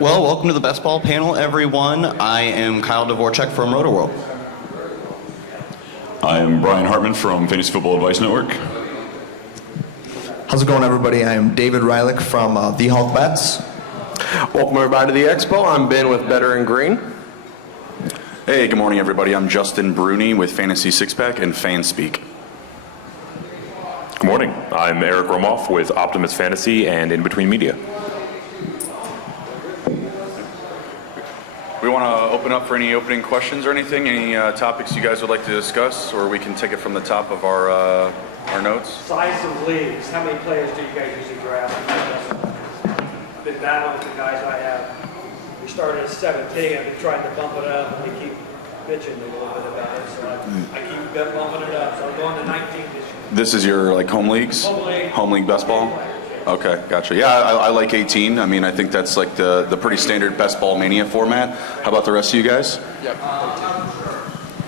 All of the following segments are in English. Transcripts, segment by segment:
Well, welcome to the Best Ball panel, everyone. I am Kyle Dvorchak from RotoWorld. I am Brian Hartman from Fantasy Football Advice Network. How's it going, everybody? I am David Reilich from The Hulk Bets. Welcome everybody to the Expo. I'm Ben with Bettor and Green. Hey, good morning, everybody. I'm Justin Bruni with Fantasy Six Pack and Fanspeak. Good morning. I'm Eric Romoff with Optimus Fantasy and In Between Media. We want to open up for any opening questions or anything, any topics you guys would like to discuss, or we can take it from the top of our notes. Size of leagues. How many players do you guys usually draft? I've been battling with the guys I have. We started at 17. I've been trying to bump it up, and they keep bitching a little bit about it. So I keep bumping it up. So I'm going to 19 this year. This is your home leagues? Home league best ball? Okay, gotcha. Yeah, I like 18. I mean, I think that's like the pretty standard best ball mania format. How about the rest of you guys? Yep.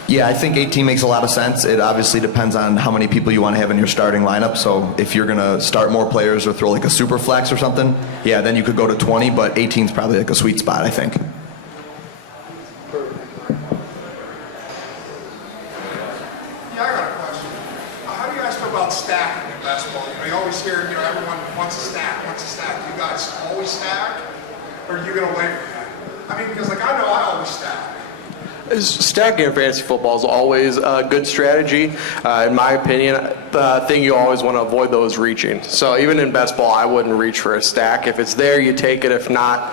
Yeah, I think 18 makes a lot of sense. It obviously depends on how many people you want to have in your starting lineup. So if you're going to start more players or throw like a super flex or something, yeah, then you could go to 20, but 18 is probably like a sweet spot, I think. Yeah, I got a question. How do you guys feel about stacking in basketball? You always hear, everyone wants a stack. You guys always stack, or are you going to wait for that? I mean, because I know I always stack. Stacking in fantasy football is always a good strategy. In my opinion, the thing you always want to avoid though is reaching. So even in best ball, I wouldn't reach for a stack. If it's there, you take it. If not,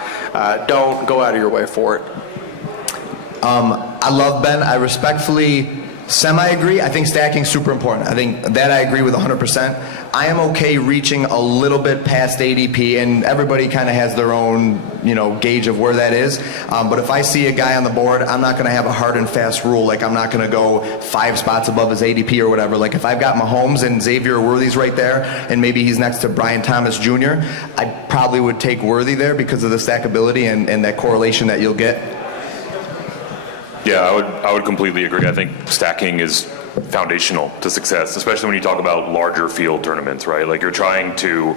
don't go out of your way for it. I love Ben. I respectfully semi-agree. I think stacking is super important. I think that I agree with 100%. I am okay reaching a little bit past ADP, and everybody kind of has their own, gauge of where that is. But if I see a guy on the board, I'm not going to have a hard and fast rule. Like, I'm not going to go 5 spots above his ADP or whatever. Like, if I've got Mahomes and Xavier Worthy's right there, and maybe he's next to Brian Thomas Jr., I probably would take Worthy there because of the stackability and that correlation that you'll get. Yeah, I would completely agree. I think stacking is foundational to success, especially when you talk about larger field tournaments, right? Like you're trying to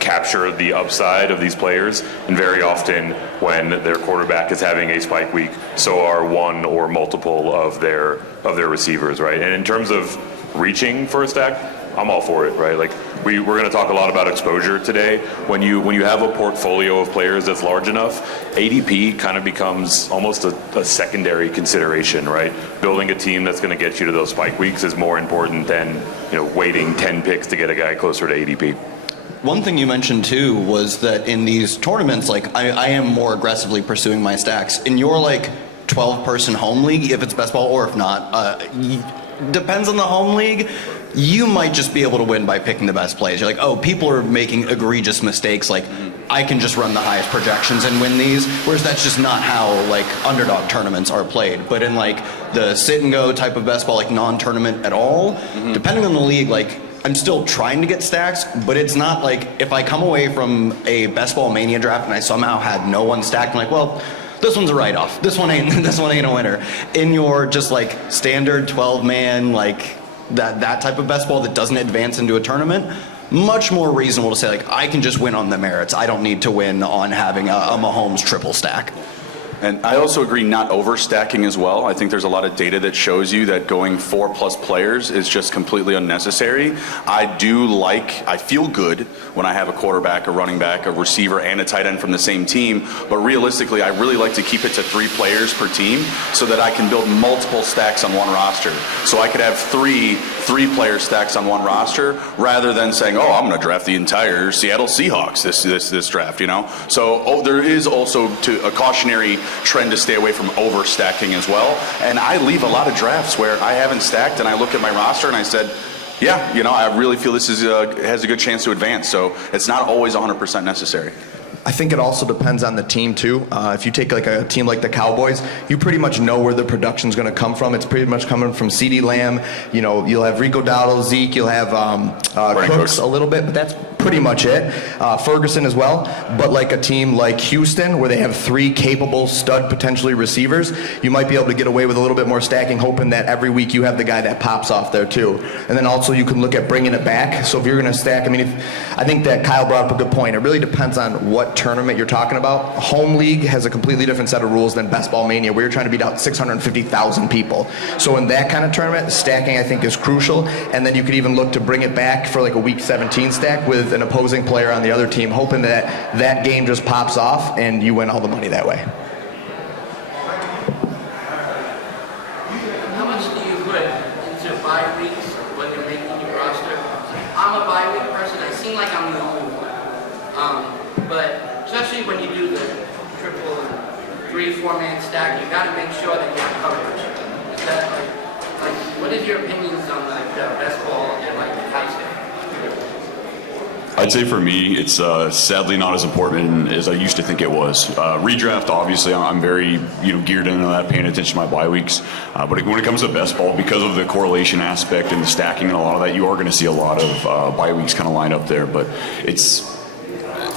capture the upside of these players, and very often when their quarterback is having a spike week, so are one or multiple of their receivers, right? And in terms of reaching for a stack, I'm all for it, right? Like we're going to talk a lot about exposure today. When you have a portfolio of players that's large enough, ADP kind of becomes almost a secondary consideration, right? Building a team that's going to get you to those spike weeks is more important than waiting 10 picks to get a guy closer to ADP. One thing you mentioned too was that in these tournaments, like I am more aggressively pursuing my stacks. In your 12-person home league, if it's best ball or if not, depends on the home league. You might just be able to win by picking the best plays. You're like, oh, people are making egregious mistakes. Like, I can just run the highest projections and win these. Whereas that's just not how underdog tournaments are played. But in the sit and go type of best ball, non-tournament at all, depending on the league, I'm still trying to get stacks, but it's not if I come away from a best ball mania draft and I somehow had no one stacked, I'm well, this one's a write-off. This one ain't a winner. In your just standard 12-man that type of best ball that doesn't advance into a tournament, much more reasonable to say I can just win on the merits. I don't need to win on having a Mahomes triple stack. And I also agree not overstacking as well. I think there's a lot of data that shows you that going 4+ players is just completely unnecessary. I feel good when I have a quarterback, a running back, a receiver, and a tight end from the same team. But realistically, I really like to keep it to 3 players per team so that I can build multiple stacks on one roster. So I could have three-player stacks on one roster rather than saying, oh, I'm going to draft the entire Seattle Seahawks this draft, So there is also a cautionary trend to stay away from overstacking as well. And I leave a lot of drafts where I haven't stacked and I look at my roster and I said, yeah, I really feel this has a good chance to advance. So it's not always 100% necessary. I think it also depends on the team too. If you take a team like the Cowboys, you pretty much know where the production's going to come from. It's pretty much coming from CeeDee Lamb. You'll have Rico Dowdle, Zeke. You'll have Cooks a little bit, but that's pretty much it. Ferguson as well. But a team like Houston, where they have 3 capable stud potentially receivers, you might be able to get away with a little bit more stacking, hoping that every week you have the guy that pops off there too. And then also you can look at bringing it back. So if you're going to stack, I think that Kyle brought up a good point. It really depends on what tournament you're talking about. Home League has a completely different set of rules than Best Ball Mania, where you're trying to beat out 650,000 people. So in that kind of tournament, stacking I think is crucial, and then you could even look to bring it back for like a Week 17 stack with an opposing player on the other team, hoping that that game just pops off and you win all the money that way. How much do you put into bye weeks when you're making your roster? I'm a bye week person. I seem like I'm the only one. But especially when you do the triple and 3-4-man stack, you got to make sure that you have coverage. Is that like what is your opinions on like the best ball and like the high stack? I'd say for me, it's sadly not as important as I used to think it was. Redraft, obviously, I'm very geared into that, paying attention to my bye weeks. But when it comes to best ball, because of the correlation aspect and the stacking and a lot of that, you are going to see a lot of bye weeks kind of line up there. But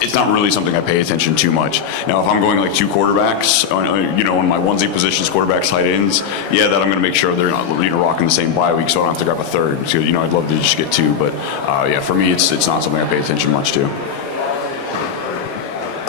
it's not really something I pay attention too much. Now, if I'm going like 2 quarterbacks, on my onesie positions, quarterbacks, tight ends, yeah, that I'm going to make sure they're not rocking the same bye week, so I don't have to grab a third. So, I'd love to just get 2, but yeah, for me, it's not something I pay attention much to.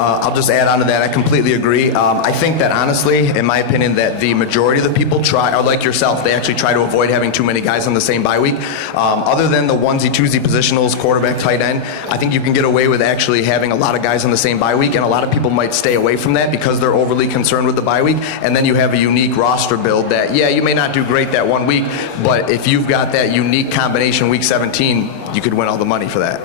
I'll just add on to that. I completely agree. I think that honestly, in my opinion, that the majority of the people try, or like yourself, they actually try to avoid having too many guys on the same bye week. Other than the onesie-twosie positionals, quarterback, tight end, I think you can get away with actually having a lot of guys on the same bye week, and a lot of people might stay away from that because they're overly concerned with the bye week, and then you have a unique roster build that, yeah, you may not do great that 1 week, but if you've got that unique combination Week 17, you could win all the money for that.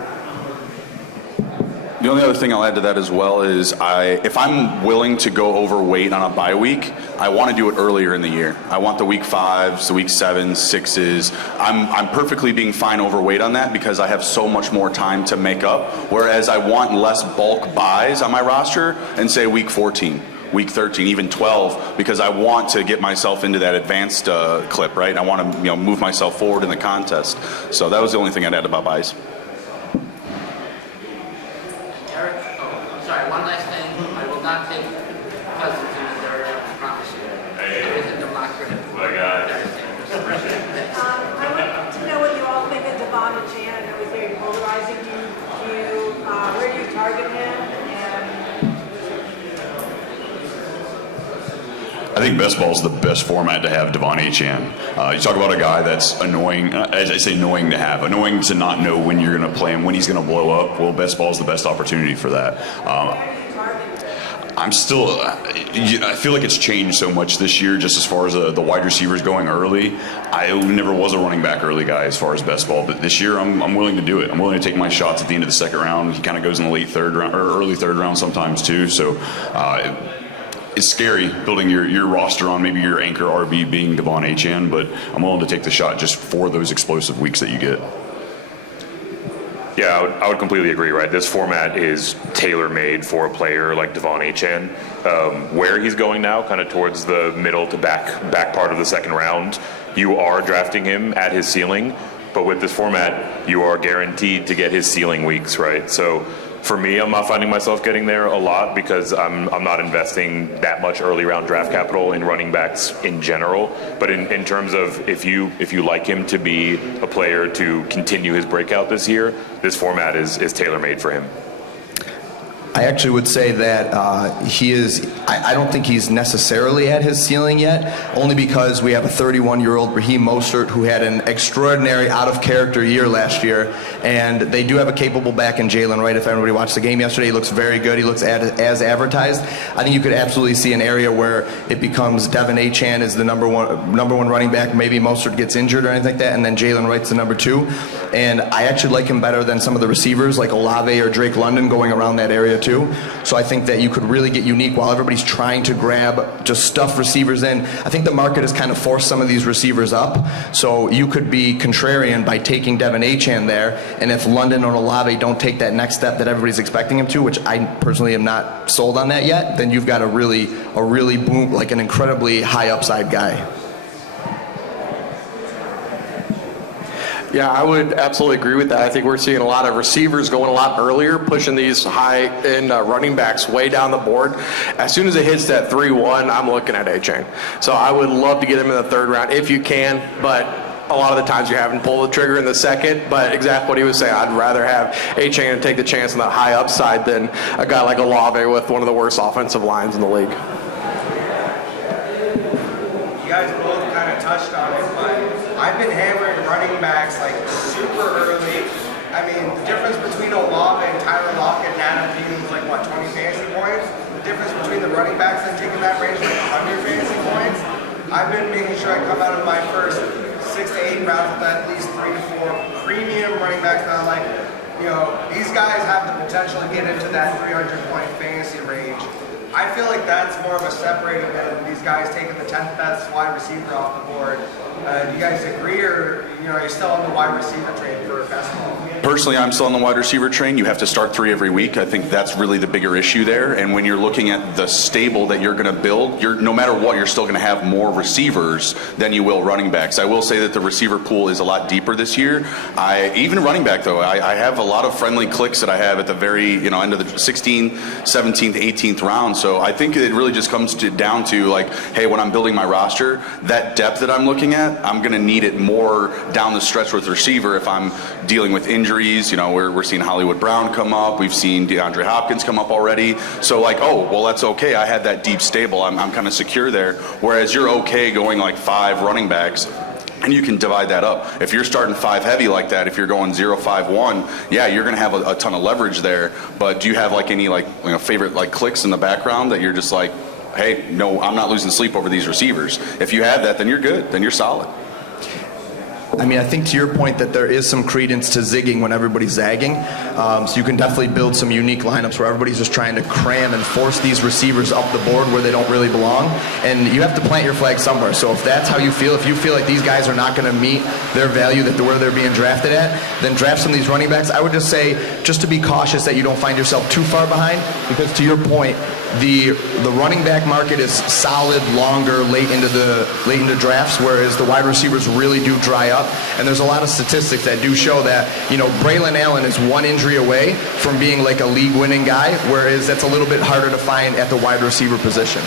The only other thing I'll add to that as well is if I'm willing to go overweight on a bye week, I want to do it earlier in the year. I want the Week 5s, the Week 7s, 6s. I'm perfectly being fine overweight on that because I have so much more time to make up, whereas I want less bulk buys on my roster and say Week 14. Week 13, even 12, because I want to get myself into that advanced clip, right? I want to move myself forward in the contest. So that was the only thing I'd add about buys. Sorry, one last thing. I will not take Cousins in the third round, I promise you. There isn't a mock draft. I got it. I want to know what you all think of Devon and Chan. It was very polarizing. Where do you target him? I think best ball is the best format to have Devon Chan. You talk about a guy that's annoying, as I say, annoying to have, annoying to not know when you're going to play him, when he's going to blow up. Well, best ball is the best opportunity for that. I'm still, I feel like it's changed so much this year just as far as the wide receivers going early. I never was a running back early guy as far as best ball, but this year I'm willing to do it. I'm willing to take my shots at the end of the second round. He kind of goes in the late third round or early third round sometimes too. So it's scary building your roster on maybe your anchor RB being Devon Chan, but I'm willing to take the shot just for those explosive weeks that you get. Yeah, I would completely agree, right? This format is tailor-made for a player like Dvorchak Chan. Where he's going now, kind of towards the middle to back part of the second round, you are drafting him at his ceiling, but with this format, you are guaranteed to get his ceiling weeks, right? So for me, I'm not finding myself getting there a lot because I'm not investing that much early round draft capital in running backs in general. But in terms of if you like him to be a player to continue his breakout this year, this format is tailor-made for him. I actually would say that he is, I don't think he's necessarily at his ceiling yet, only because we have a 31-year-old Raheem Mostert who had an extraordinary out-of-character year last year, and they do have a capable back in Jalen Wright. If everybody watched the game yesterday, he looks very good. He looks as advertised. I think you could absolutely see an area where it becomes Devon Chan is the number one running back, maybe Mostert gets injured or anything like that, and then Jalen Wright's the number 2. And I actually like him better than some of the receivers like Olave or Drake London going around that area too. So I think that you could really get unique while everybody's trying to grab, just stuff receivers in. I think the market has kind of forced some of these receivers up. So you could be contrarian by taking Devon Chan there. And if London or Olave don't take that next step that everybody's expecting him to, which I personally am not sold on that yet, then you've got a really boom, like an incredibly high upside guy. Yeah, I would absolutely agree with that. I think we're seeing a lot of receivers going a lot earlier, pushing these high-end running backs way down the board. As soon as it hits that 3-1, I'm looking at A-Chain. So I would love to get him in the third round if you can, but a lot of the times you haven't pulled the trigger in the second, but exactly what he was saying, I'd rather have A-Chain take the chance on that high upside than a guy like Olave with one of the worst offensive lines in the league. You guys both kind of touched on it, but I've been hammering running backs like super early. I mean, the difference between Olave and Tyler Lockett and Adam Thielen was like, what, 20 fantasy points? The difference between the running backs that take in that range was like 100 fantasy points. I've been making sure I come out of my first 6 to 8 rounds with at least 3 to 4 premium running backs that I'm like, you know, these guys have the potential to get into that 300-point fantasy range. I feel like that's more of a separator than these guys taking the 10th best wide receiver off the board. Do you guys agree, or are you still on the wide receiver train for basketball? Personally, I'm still on the wide receiver train. You have to start 3 every week. I think that's really the bigger issue there. And when you're looking at the stable that you're going to build, no matter what, you're still going to have more receivers than you will running backs. I will say that the receiver pool is a lot deeper this year. Even running back, though, I have a lot of friendly clicks that I have at the very end of the 16th, 17th, 18th round. So I think it really just comes down to, like, hey, when I'm building my roster, that depth that I'm looking at, I'm going to need it more down the stretch with receiver if I'm dealing with injuries. We're seeing Hollywood Brown come up. We've seen DeAndre Hopkins come up already. So, like, oh, well, that's okay. I had that deep stable. I'm kind of secure there. Whereas you're okay going like 5 running backs, and you can divide that up. If you're starting 5 heavy like that, if you're going 0-5-1, yeah, you're going to have a ton of leverage there. But do you have like any favorite like clicks in the background that you're just like, hey, no, I'm not losing sleep over these receivers? If you have that, then you're good. Then you're solid. I mean, I think to your point that there is some credence to zigging when everybody's zagging. So you can definitely build some unique lineups where everybody's just trying to cram and force these receivers up the board where they don't really belong. And you have to plant your flag somewhere. So if that's how you feel, if you feel like these guys are not going to meet their value where they're being drafted at, then draft some of these running backs. I would just say just to be cautious that you don't find yourself too far behind, because to your point, the running back market is solid, longer, late into drafts, whereas the wide receivers really do dry up. And there's a lot of statistics that do show that, Braylon Allen is 1 injury away from being like a league-winning guy, whereas that's a little bit harder to find at the wide receiver position.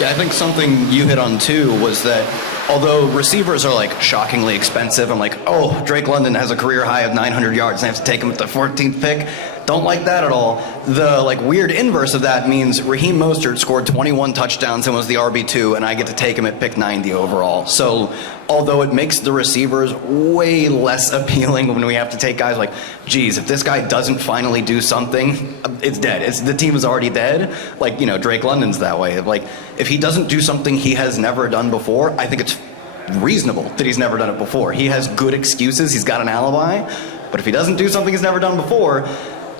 Yeah, I think something you hit on too was that although receivers are like shockingly expensive, I'm like, oh, Drake London has a career high of 900 yards and I have to take him at the 14th pick. Don't like that at all. The weird inverse of that means Raheem Mostert scored 21 touchdowns and was the RB2, and I get to take him at pick 90 overall. So although it makes the receivers way less appealing when we have to take guys like, geez, if this guy doesn't finally do something, it's dead. The team is already dead. Drake London's that way. If he doesn't do something he has never done before, I think it's reasonable that he's never done it before. He has good excuses. He's got an alibi. But if he doesn't do something he's never done before,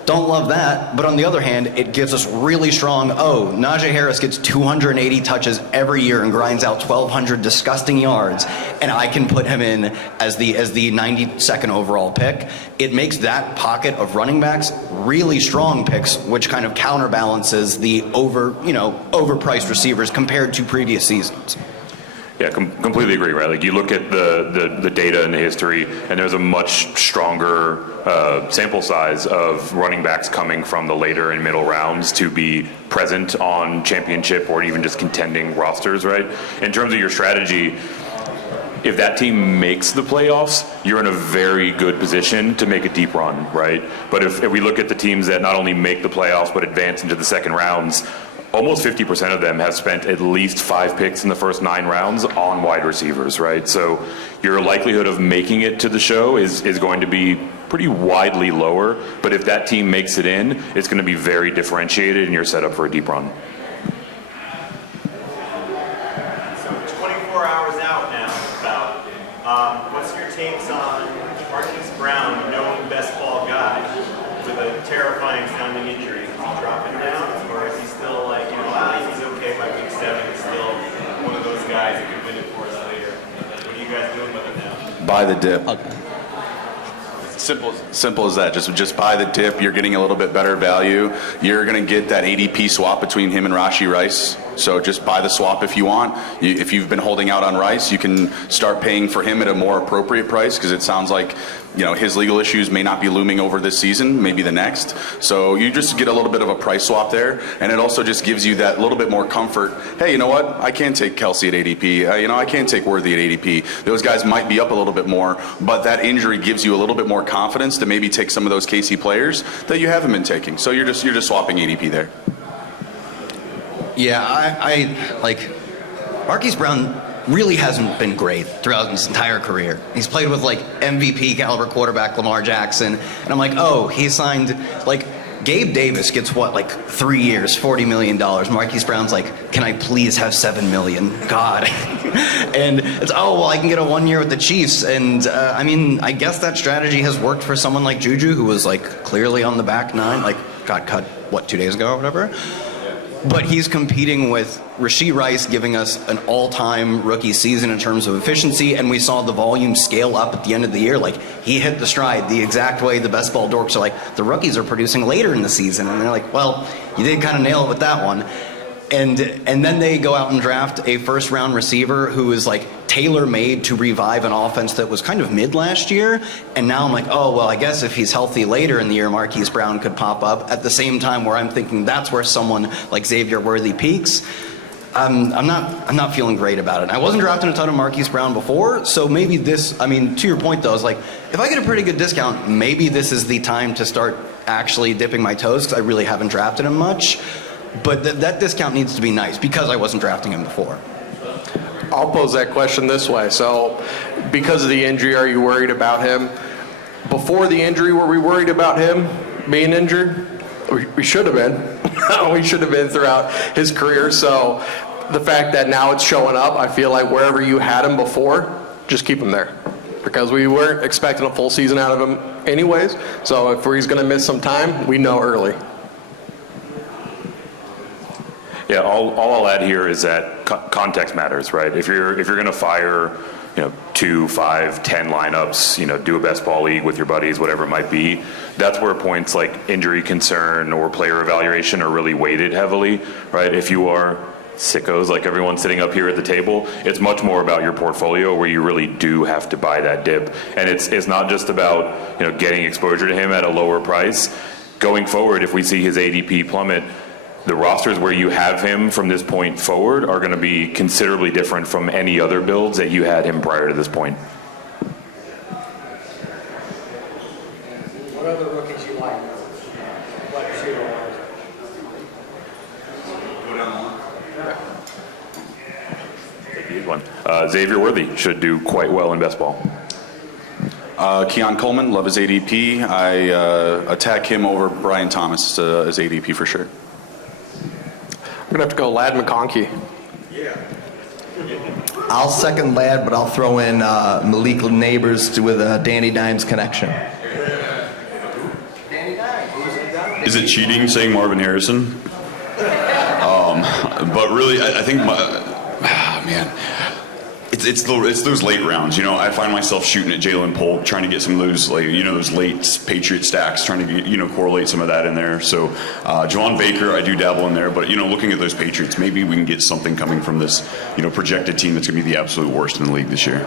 don't love that. But on the other hand, it gives us really strong, Najee Harris gets 280 touches every year and grinds out 1,200 disgusting yards, and I can put him in as the 92nd overall pick. It makes that pocket of running backs really strong picks, which kind of counterbalances the overpriced receivers compared to previous seasons. Yeah, completely agree, right? Like you look at the data and the history, and there's a much stronger sample size of running backs coming from the later and middle rounds to be present on championship or even just contending rosters, right? In terms of your strategy, if that team makes the playoffs, you're in a very good position to make a deep run, right? But if we look at the teams that not only make the playoffs but advance into the second rounds, almost 50% of them have spent at least 5 picks in the first 9 rounds on wide receivers, right? So your likelihood of making it to the show is going to be pretty widely lower. But if that team makes it in, it's going to be very differentiated and you're set up for a deep run. So 24 hours out now, about what's your takes on Marquise Brown, known best ball guy, with a terrifying sounding injury? Is he dropping down, or is he still he's okay by week 7, he's still one of those guys that can win it for us later? What are you guys doing with him now? Buy the dip. Okay. Simple as that. Just buy the dip. You're getting a little bit better value. You're going to get that ADP swap between him and Rashee Rice. So just buy the swap if you want. If you've been holding out on Rice, you can start paying for him at a more appropriate price, because it sounds like, you know, his legal issues may not be looming over this season, maybe the next. So you just get a little bit of a price swap there, and it also just gives you that little bit more comfort. Hey, you know what? I can take Kelsey at ADP. You know, I can take Worthy at ADP. Those guys might be up a little bit more, but that injury gives you a little bit more confidence to maybe take some of those KC players that you haven't been taking. So you're just swapping ADP there. Yeah, I like Marquise Brown really hasn't been great throughout his entire career. He's played with like MVP caliber quarterback Lamar Jackson, and I'm like, oh, he signed like Gabe Davis gets what, like 3 years, $40 million. Marquise Brown's like, can I please have $7 million? God. And it's, oh, well, I can get a 1 year with the Chiefs. And I mean, I guess that strategy has worked for someone like Juju, who was like clearly on the back nine, like got cut, what, 2 days ago or whatever? But he's competing with Rashee Rice giving us an all-time rookie season in terms of efficiency, and we saw the volume scale up at the end of the year. Like, he hit the stride the exact way the best ball dorks are like, the rookies are producing later in the season. And they're like, well, you did kind of nail it with that one. And then they go out and draft a first-round receiver who is like tailor-made to revive an offense that was kind of mid last year. And now I'm like, oh, well, I guess if he's healthy later in the year, Marquise Brown could pop up at the same time where I'm thinking that's where someone like Xavier Worthy peaks. I'm not feeling great about it. I wasn't drafting a ton of Marquise Brown before, so maybe this, I mean, to your point though, is like, if I get a pretty good discount, maybe this is the time to start actually dipping my toes, because I really haven't drafted him much. But that discount needs to be nice, because I wasn't drafting him before. I'll pose that question this way. So, because of the injury, are you worried about him? Before the injury, were we worried about him being injured? We should have been. We should have been throughout his career. So, the fact that now it's showing up, I feel like wherever you had him before, just keep him there. Because we weren't expecting a full season out of him anyways. So, if he's going to miss some time, we know early. Yeah, all I'll add here is that context matters, right? If you're going to fire, 2, 5, 10 lineups, do a best ball league with your buddies, whatever it might be, that's where points like injury concern or player evaluation are really weighted heavily, right? If you are sickos like everyone sitting up here at the table, it's much more about your portfolio, where you really do have to buy that dip. And it's not just about getting exposure to him at a lower price. Going forward, if we see his ADP plummet, the rosters where you have him from this point forward are going to be considerably different from any other builds that you had him prior to this point. What other rookies you like? Like receiver wise? Go down Take the easy one. Xavier Worthy should do quite well in best ball. Keon Coleman, love his ADP. I attack him over Brian Thomas as ADP for sure. I'm going to have to go Lad McConkey. I'll second Lad, but I'll throw in Malik Neighbors with a Danny Dimes connection. Is it cheating saying Marvin Harrison? But really, I think it's those late rounds. I find myself shooting at Jalen Polk, trying to get some of those those late Patriot stacks, trying to get, correlate some of that in there. So Javon Baker, I do dabble in there, but looking at those Patriots, maybe we can get something coming from this projected team that's going to be the absolute worst in the league this year.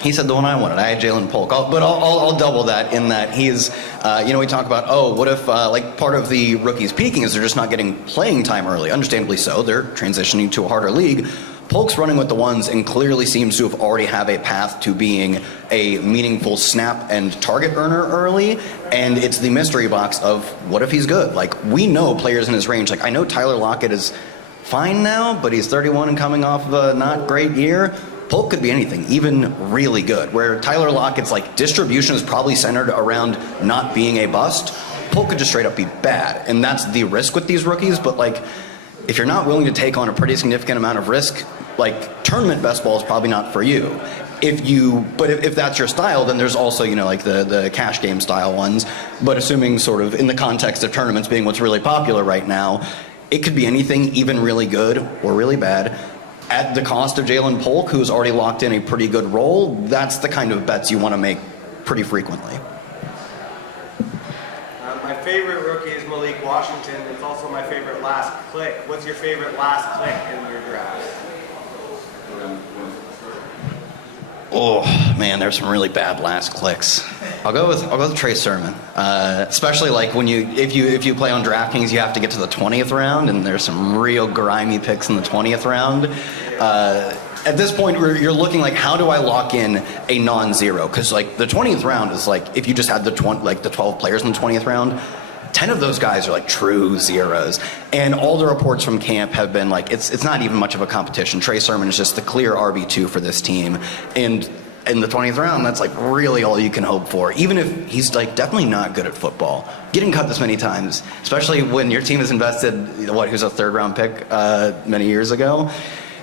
He said the one I wanted. I had Jalen Polk. But I'll double that in that he is, we talk about, what if, part of the rookies peaking is they're just not getting playing time early. Understandably so. They're transitioning to a harder league. Polk's running with the ones and clearly seems to have already have a path to being a meaningful snap and target earner early. And it's the mystery box of what if he's good? Like, we know players in his range. Like, I know Tyler Lockett is fine now, but he's 31 and coming off of a not great year. Polk could be anything, even really good. Where Tyler Lockett's distribution is probably centered around not being a bust. Polk could just straight up be bad. And that's the risk with these rookies. But if you're not willing to take on a pretty significant amount of risk, tournament best ball is probably not for you. If that's your style, then there's also, the cash game style ones. But assuming sort of in the context of tournaments being what's really popular right now, it could be anything, even really good or really bad. At the cost of Jalen Polk, who's already locked in a pretty good role, that's the kind of bets you want to make pretty frequently. My favorite rookie is Malik Washington. It's also my favorite last click. What's your favorite last click in your draft? Oh man, there's some really bad last clicks. I'll go with Trey Sermon. Especially like when if you play on DraftKings, you have to get to the 20th round, and there's some real grimy picks in the 20th round. At this point, you're looking like, how do I lock in a non-zero? Because like the 20th round is like, if you just had the 12 players in the 20th round, 10 of those guys are like true zeros. And all the reports from camp have been like, it's not even much of a competition. Trey Sermon is just the clear RB2 for this team. And in the 20th round, that's like really all you can hope for. Even if he's like definitely not good at football. Getting cut this many times, especially when your team has invested, who's a third round pick many years ago.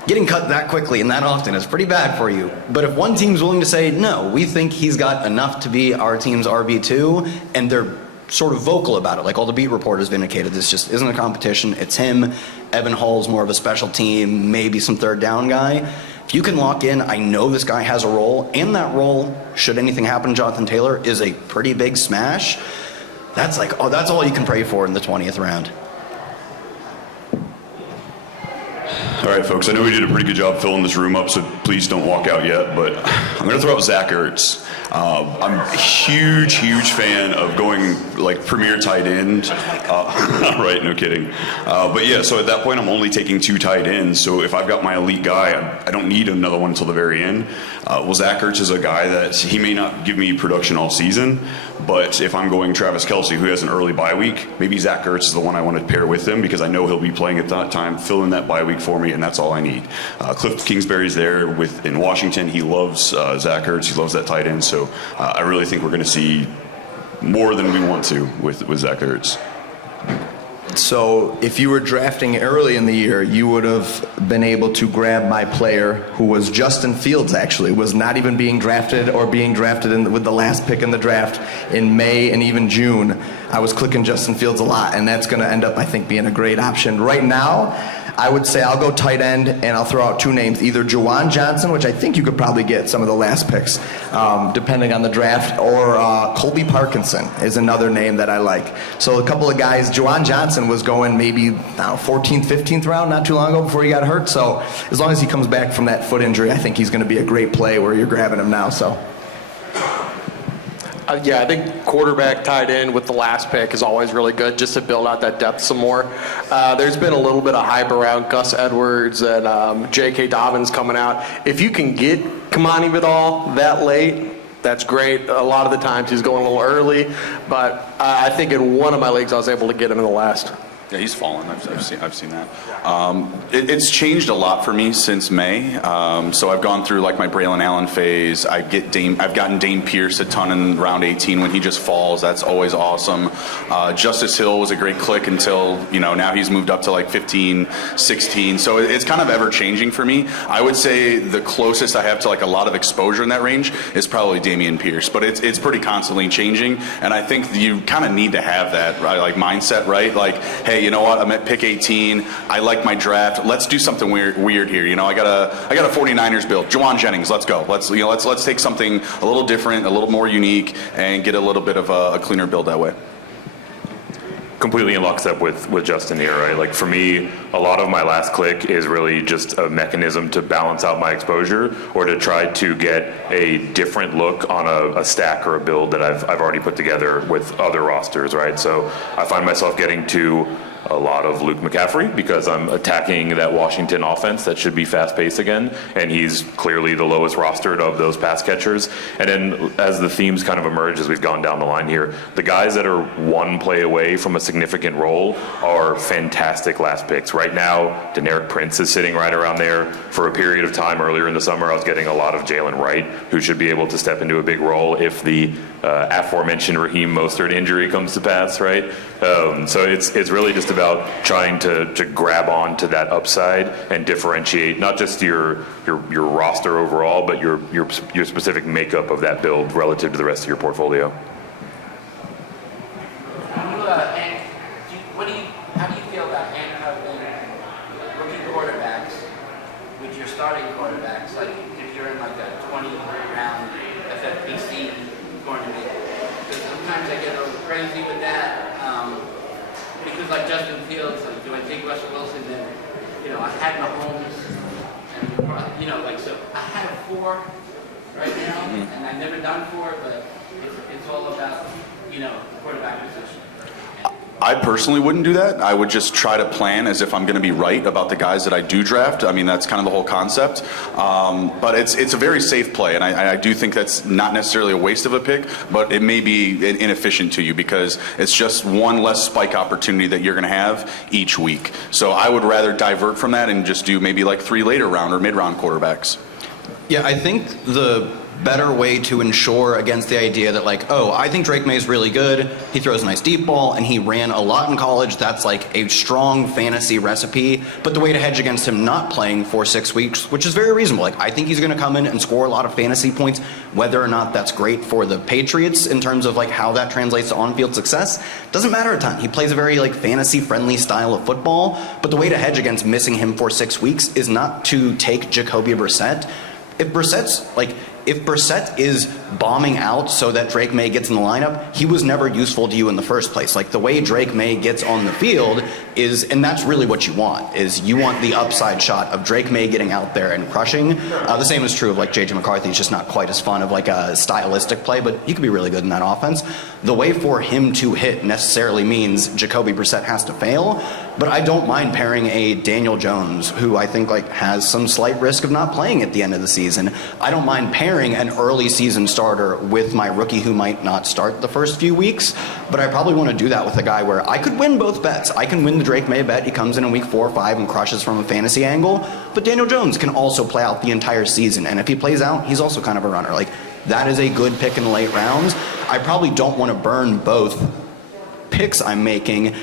Getting cut that quickly and that often is pretty bad for you. But if one team's willing to say, no, we think he's got enough to be our team's RB2, and they're sort of vocal about it, like all the beat reporters vindicated, this just isn't a competition, it's him, Evan Hall's more of a special team, maybe some third down guy. If you can lock in, I know this guy has a role, and that role, should anything happen to Jonathan Taylor, is a pretty big smash, that's like, oh, that's all you can pray for in the 20th round. All right, folks, I know we did a pretty good job filling this room up, so please don't walk out yet, but I'm going to throw out Zach Ertz. I'm a huge fan of going like premier tight end. Right, no kidding. But yeah, so at that point, I'm only taking 2 tight ends. So if I've got my elite guy, I don't need another one until the very end. Well, Zach Ertz is a guy that he may not give me production all season, but if I'm going Travis Kelce, who has an early bye week, maybe Zach Ertz is the one I want to pair with him because I know he'll be playing at that time, fill in that bye week for me, and that's all I need. Cliff Kingsbury's there in Washington. He loves Zach Ertz. He loves that tight end. So I really think we're going to see more than we want to with Zach Ertz. So if you were drafting early in the year, you would have been able to grab my player, who was Justin Fields, actually, was not even being drafted or being drafted with the last pick in the draft in May and even June. I was clicking Justin Fields a lot, and that's going to end up, I think, being a great option. Right now, I would say I'll go tight end, and I'll throw out 2 names, either Juwan Johnson, which I think you could probably get some of the last picks, depending on the draft, or Colby Parkinson is another name that I like. So a couple of guys, Juwan Johnson was going maybe 14th, 15th round not too long ago before he got hurt. So as long as he comes back from that foot injury, I think he's going to be a great play where you're grabbing him now. So. Yeah, I think quarterback tight end with the last pick is always really good just to build out that depth some more. There's been a little bit of hype around Gus Edwards and J.K. Dobbins coming out. If you can get Kamani Vidal that late, that's great. A lot of the times he's going a little early, but I think in one of my leagues I was able to get him in the last. Yeah, he's fallen. I've seen that. It's changed a lot for me since May. So I've gone through like my Braylon Allen phase. I've gotten Dame Pierce a ton in round 18 when he just falls. That's always awesome. Justice Hill was a great click until now he's moved up to like 15, 16. So it's kind of ever changing for me. I would say the closest I have to like a lot of exposure in that range is probably Dameon Pierce, but it's pretty constantly changing. And I think you kind of need to have that like mindset, right? Like, hey, you know what? I'm at pick 18. I like my draft. Let's do something weird here. I got a 49ers build. Juwan Jennings. Let's go. Let's take something a little different, a little more unique, and get a little bit of a cleaner build that way. Completely in lockstep with Justin here, right? Like for me, a lot of my last click is really just a mechanism to balance out my exposure or to try to get a different look on a stack or a build that I've already put together with other rosters, right? So I find myself getting to a lot of Luke McCaffrey because I'm attacking that Washington offense that should be fast-paced again, and he's clearly the lowest rostered of those pass catchers. And then as the themes kind of emerge as we've gone down the line here, the guys that are one play away from a significant role are fantastic last picks. Right now, Deneric Prince is sitting right around there. For a period of time earlier in the summer, I was getting a lot of Jalen Wright, who should be able to step into a big role if the aforementioned Raheem Mostert injury comes to pass, right? So it's really just about trying to grab on to that upside and differentiate not just your roster overall, but your specific makeup of that build relative to the rest of your portfolio. How do you feel about handcuffing rookie quarterbacks with your starting quarterbacks? Like if you're in like a 23 round FFPC tournament, because sometimes I get a little crazy with that. because like Justin Fields, like, do I take Russell Wilson? Then, I had Mahomes, and like so. I have 4 right now, and I've never done 4, but it's all about quarterback position. I personally wouldn't do that. I would just try to plan as if I'm going to be right about the guys that I do draft. I mean, that's kind of the whole concept. But it's a very safe play, and I do think that's not necessarily a waste of a pick, but it may be inefficient to you because it's just one less spike opportunity that you're going to have each week. So I would rather divert from that and just do maybe like 3 later round or mid-round quarterbacks. Yeah, I think the better way to ensure against the idea that I think Drake May's really good, he throws a nice deep ball, and he ran a lot in college, that's like a strong fantasy recipe, but the way to hedge against him not playing for 6 weeks, which is very reasonable, I think he's going to come in and score a lot of fantasy points, whether or not that's great for the Patriots in terms of how that translates to on-field success, doesn't matter a ton. He plays a very fantasy-friendly style of football, but the way to hedge against missing him for 6 weeks is not to take Jacoby Brissett. If Brissett is bombing out so that Drake May gets in the lineup, he was never useful to you in the first place. The way Drake May gets on the field is, and that's really what you want, is you want the upside shot of Drake May getting out there and crushing. The same is true of J.J. McCarthy. It's just not quite as fun of a stylistic play, but he could be really good in that offense. The way for him to hit necessarily means Jacoby Brissett has to fail, but I don't mind pairing a Daniel Jones, who I think has some slight risk of not playing at the end of the season. I don't mind pairing an early season starter with my rookie who might not start the first few weeks, but I probably want to do that with a guy where I could win both bets. I can win the Drake May bet. He comes in week 4 or 5 and crushes from a fantasy angle, but Daniel Jones can also play out the entire season, and if he plays out, he's also kind of a runner. That is a good pick in the late rounds. I probably don't want to burn both picks I'm making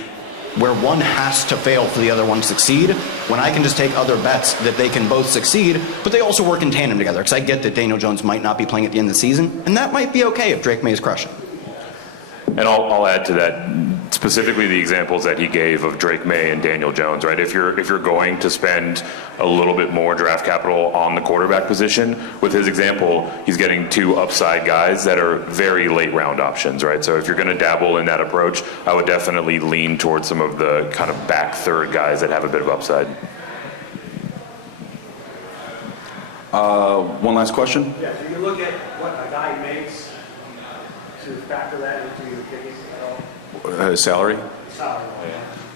where one has to fail for the other one to succeed, when I can just take other bets that they can both succeed, but they also work in tandem together. Because I get that Daniel Jones might not be playing at the end of the season, and that might be okay if Drake May is crushing. And I'll add to that, specifically the examples that he gave of Drake May and Daniel Jones, right? If you're going to spend a little bit more draft capital on the quarterback position, with his example, he's getting 2 upside guys that are very late round options, right? So if you're going to dabble in that approach, I would definitely lean towards some of the kind of back third guys that have a bit of upside. One last question. Yeah, do you look at what a guy makes to factor that into your picking at all? His salary? Salary.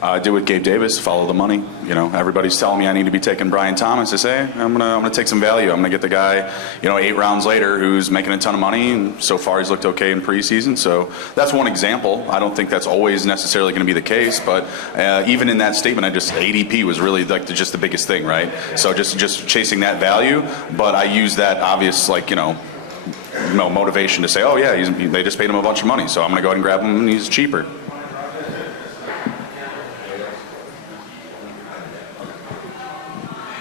I did with Gabe Davis, follow the money. Everybody's telling me I need to be taking Brian Thomas. I say, I'm gonna take some value. I'm gonna get the guy, 8 rounds later who's making a ton of money, and so far he's looked okay in preseason. So that's one example. I don't think that's always necessarily going to be the case, but even in that statement, ADP was really just the biggest thing, right? So just chasing that value, but I use that obvious motivation to say, oh yeah, they just paid him a bunch of money, so I'm gonna go ahead and grab him, and he's cheaper.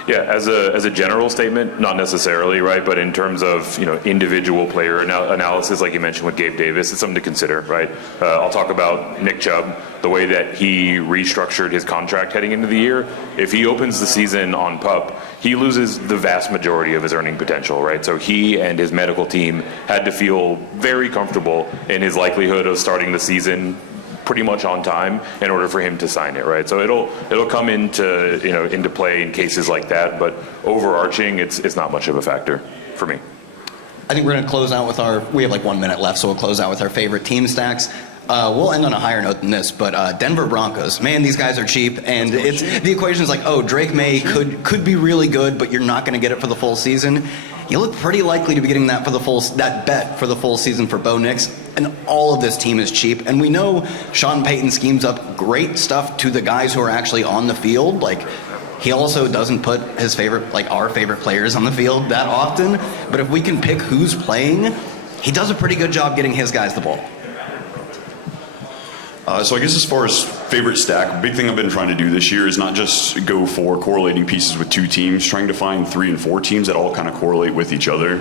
Yeah, as a general statement, not necessarily, right? But in terms of individual player analysis, like you mentioned with Gabe Davis, it's something to consider, right? I'll talk about Nick Chubb, the way that he restructured his contract heading into the year. If he opens the season on PUP, he loses the vast majority of his earning potential, right? So he and his medical team had to feel very comfortable in his likelihood of starting the season pretty much on time in order for him to sign it, right? So it'll come into play in cases like that, but overarching, it's not much of a factor for me. I think we're going to close out with we have 1 minute left, so we'll close out with our favorite team stacks. We'll end on a higher note than this, but Denver Broncos, man, these guys are cheap, and the equation is Drake May could be really good, but you're not going to get it for the full season. You look pretty likely to be getting that bet for the full season for Bo Nix, and all of this team is cheap. And we know Sean Payton schemes up great stuff to the guys who are actually on the field. He also doesn't put his our favorite players on the field that often. But if we can pick who's playing, he does a pretty good job getting his guys the ball. So I guess as far as favorite stack, big thing I've been trying to do this year is not just go for correlating pieces with 2 teams, trying to find 3 and 4 teams that all kind of correlate with each other.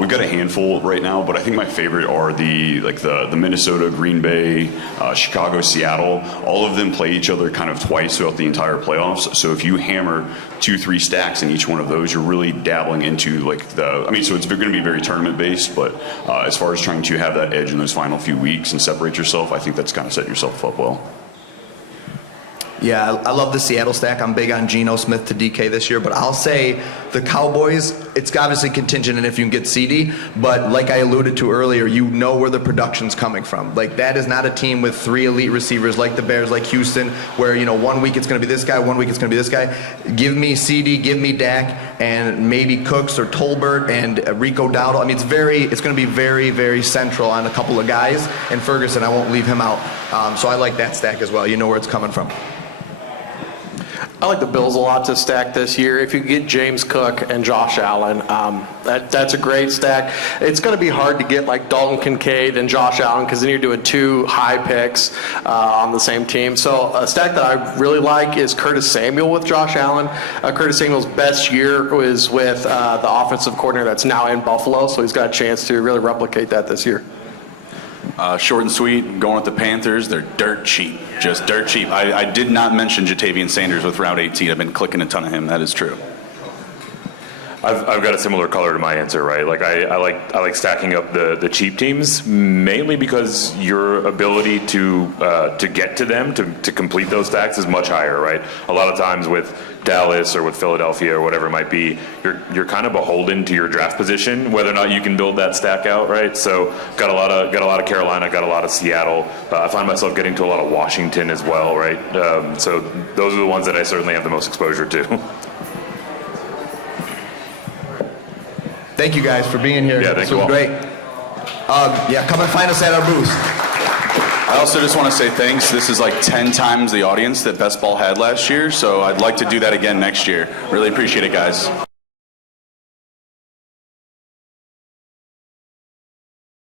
We've got a handful right now, but I think my favorite are the Minnesota, Green Bay, Chicago, Seattle. All of them play each other kind of twice throughout the entire playoffs. So if you hammer 2-3 stacks in each one of those, you're really dabbling into so it's going to be very tournament based, but as far as trying to have that edge in those final few weeks and separate yourself, I think that's kind of setting yourself up well. Yeah, I love the Seattle stack. I'm big on Geno Smith to DK this year, but I'll say the Cowboys, it's obviously contingent on if you can get CD, but like I alluded to earlier, you know where the production's coming from. Like, that is not a team with 3 elite receivers like the Bears, like Houston, where, you know, 1 week it's going to be this guy, 1 week it's going to be this guy. Give me CD, give me Dak, and maybe Cooks or Tolbert and Rico Dowdle. I mean, it's going to be very, very central on a couple of guys, and Ferguson, I won't leave him out. So I like that stack as well. You know where it's coming from. I like the Bills a lot to stack this year. If you get James Cook and Josh Allen, that's a great stack. It's going to be hard to get like Dalton Kincaid and Josh Allen because then you're doing 2 high picks on the same team. So a stack that I really like is Curtis Samuel with Josh Allen. Curtis Samuel's best year was with the offensive coordinator that's now in Buffalo, so he's got a chance to really replicate that this year. Short and sweet, going with the Panthers. They're dirt cheap, just dirt cheap. I did not mention Jatavian Sanders with round 18. I've been clicking a ton of him. That is true. I've got a similar color to my answer, right? Like I like stacking up the cheap teams mainly because your ability to get to them to complete those stacks is much higher, right? A lot of times with Dallas or with Philadelphia or whatever it might be, you're kind of beholden to your draft position, whether or not you can build that stack out, right? So got a lot of Carolina, got a lot of Seattle. I find myself getting to a lot of Washington as well, right? So those are the ones that I certainly have the most exposure to. Thank you guys for being here. Yeah, thank this you was all. great. Come and find us at our booth. I also just want to say thanks. This is like 10 times the audience that Best Ball had last year, so I'd like to do that again next year. Really appreciate it, guys.